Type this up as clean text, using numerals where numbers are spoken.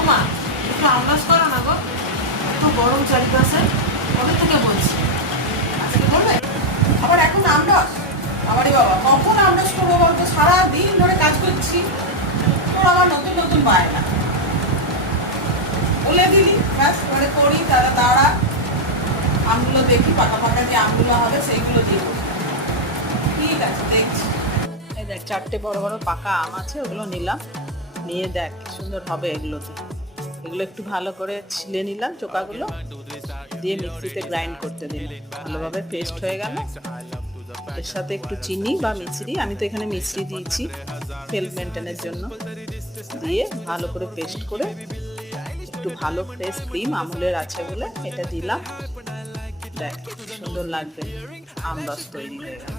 ওমা, একটু আন্দাজ করো না গো, এত গরম চারিপাশে, কবে থেকে বলছি আজকে করবে? আবার এখন আমরাস, আবারই বাবা কখন আমরাস করবো বলতো? সারাদিন ধরে কাজ করছি, তোর আবার নতুন নতুন বায়না বলে দিলি, ব্যাস করে করি, তারা দাঁড়া আমগুলো দেখি, পাকা পাকা যে আমগুলো হবে সেইগুলো দিয়ে দেবো। ঠিক আছে, দেখছি। এই দেখ, 4টে বড় বড় পাকা আম আছে, ওগুলো নিলাম, নিয়ে দেখ কি সুন্দর হবে এগুলোতে। এগুলো একটু ভালো করে ছিলে নিলাম, চোকাগুলো দিয়ে মিক্সিতে গ্রাইন্ড করতে দিলাম, ভালোভাবে পেস্ট হয়ে গেল। এর সাথে একটু চিনি বা মিশ্রি, আমি তো এখানে মিশ্রি দিয়েছি হেলথ মেনটেনের জন্য, দিয়ে ভালো করে পেস্ট করে একটু ভালো ফ্রেশ ক্রিম আমুলের আছে বলে এটা দিলাম। দেখ সুন্দর লাগবে, আমরস তৈরি হয়ে গেল।